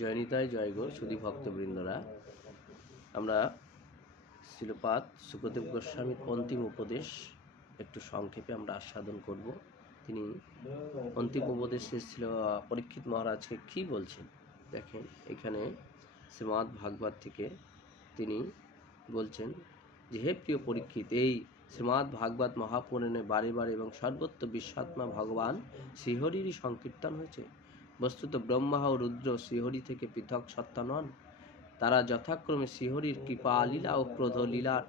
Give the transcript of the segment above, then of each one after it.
জয়নিতায় জয়গো সুধী ভক্তবৃন্দরা, আমরা শিলপাদ সুখদেব গোস্বামীর অন্তিম উপদেশ একটু সংক্ষেপে আমরা আস্বাদন করব। তিনি অন্তিম উপদেশে ছিল পরীক্ষিত মহারাজকে কি বলছেন দেখেন। এখানে শ্রীমদ্ ভাগবত থেকে তিনি বলছেন যে, হে প্রিয় পরীক্ষিত, এই শ্রীমদ্ ভাগবত মহাপুরাণে বারে বারে এবং সর্বত্র বিশ্বাত্মা ভগবান শ্রীহরিরই সংকীর্তন হয়েছে। বস্তুত ব্রহ্মা ও রুদ্র শ্রীহরি থেকে পৃথক সত্তা নন। তারা যথাক্রমে শ্রীহরির কৃপা লীলা ও ক্রোধ লীলার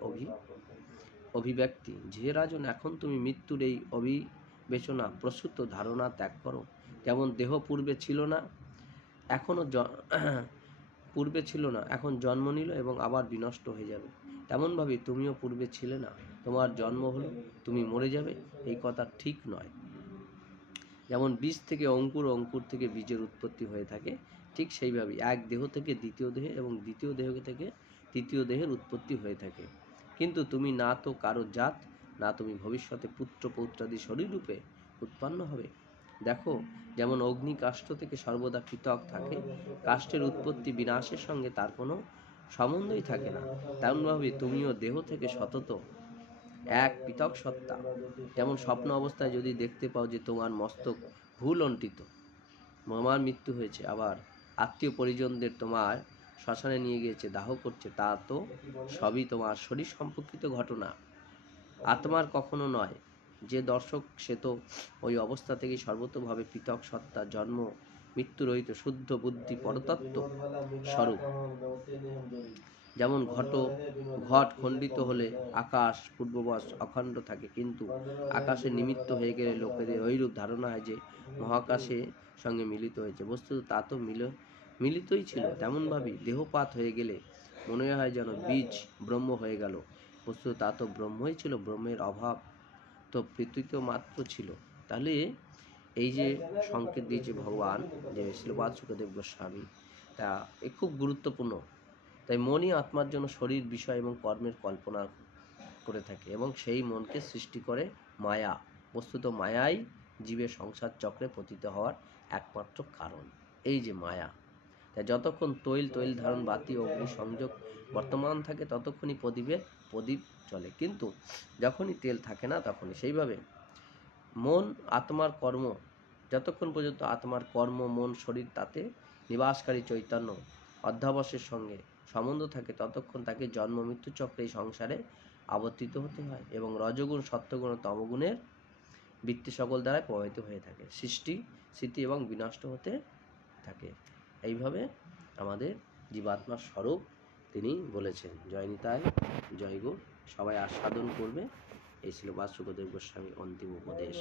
অভিব্যক্তি। যে রাজন, এখন তুমি মৃত্যুর এই অবিবেচনা প্রসূত ধারণা ত্যাগ করো। যেমন দেহ পূর্বে ছিল না, এখন জন্ম নিল এবং আবার বিনষ্ট হয়ে যাবে, তেমনভাবে তুমিও পূর্বে ছিলে না, তোমার জন্ম হলো, তুমি মরে যাবে, এই কথা ঠিক নয়। যেমন বীজ থেকে অঙ্কুর, অঙ্কুর থেকে বীজের উৎপত্তি হয়ে থাকে, ঠিক সেইভাবে এক দেহ থেকে দ্বিতীয় দেহে এবং দ্বিতীয় দেহ থেকে তৃতীয় দেহের উৎপত্তি হয়ে থাকে। কিন্তু তুমি না তো কারো জাত, না তুমি ভবিষ্যতে পুত্র পৌত্রাদি শরীররূপে উৎপন্ন হবে। দেখো, যেমন অগ্নি কাষ্ঠ থেকে সর্বদা পৃথক থাকে, কাষ্ঠের উৎপত্তি বিনাশের সঙ্গে তার কোনো সম্বন্ধই থাকে না, তেমনভাবে তুমিও দেহ থেকে সতত এক পৃথক সত্তা। যেমন স্বপ্ন অবস্থায় যদি দেখতে পাও যে তোমার মস্তক ভুল অন্টিত, মামার মৃত্যু হয়েছে, আবার আত্মীয় পরিজনদের তোমার শ্মশানে নিয়ে গিয়েছে, দাহ করছে, তা তো সবই তোমার শরীর সম্পর্কিত ঘটনা, আত্মার কখনো নয়। যে দর্শক, সে তো ওই অবস্থা থেকেই সর্বতভাবে পৃথক সত্তা, জন্ম মৃত্যুরহিত শুদ্ধ বুদ্ধি পরতত্ত্ব স্বরূপ। যেমন ঘট খণ্ডিত হলে আকাশ পূর্ববশ অখণ্ড থাকে, কিন্তু আকাশের নিমিত্ত হয়ে গেলে লোকেদের ওইরূপ ধারণা হয় যে মহাকাশে সঙ্গে মিলিত হয়েছে। বস্তুত তা তো মিলিতই ছিল। তেমনভাবেই দেহপাত হয়ে গেলে মনে হয় যেন বীজ ব্রহ্ম হয়ে গেল, বস্তুত তা তো ব্রহ্মই ছিল, ব্রহ্মের অভাব তো পৃথিবীত মাত্র ছিল। তাহলে এই যে সংকেত দিয়েছে ভগবান, যে শিলপাদ সুখদেব গোস্বামী, তা এ খুব গুরুত্বপূর্ণ। তাই মনই আত্মার জন্য শরীর, বিষয় এবং কর্মের কল্পনা করে থাকে, এবং সেই মনকে সৃষ্টি করে মায়া। বস্তুত মায়াই জীবের সংসার চক্রে পতিত হওয়ার একমাত্র কারণ, এই যে মায়া। তাই যতক্ষণ তৈল ধারণ, বাতি ও অগ্নি সংযোগ বর্তমান থাকে, ততক্ষণই প্রদীপ চলে, কিন্তু যখনই তেল থাকে না, তখনই। সেইভাবে মন আত্মার কর্ম, যতক্ষণ পর্যন্ত আত্মার কর্ম, মন, শরীর, তাতে নিবাসকারী চৈতন্য অধ্যাবসের সঙ্গে সম্বন্ধ থাকে, ততক্ষণ তাকে জন্ম মৃত্যু চক্রে এই সংসারে আবর্তিত হতে হয়, এবং রজগুণ, সত্যগুণ ও তমগুণের বৃত্তি সকল দ্বারা প্রভাবিত হয়ে থাকে, সৃষ্টি, স্মৃতি এবং বিনষ্ট হতে থাকে। এইভাবে আমাদের জীবাত্মার স্বরূপ তিনি বলেছেন। জয়নিতায় জয়গো, সবাই আস্বাদন করবে। এই ছিল সুখদেব গোস্বামীর অন্তিম উপদেশ।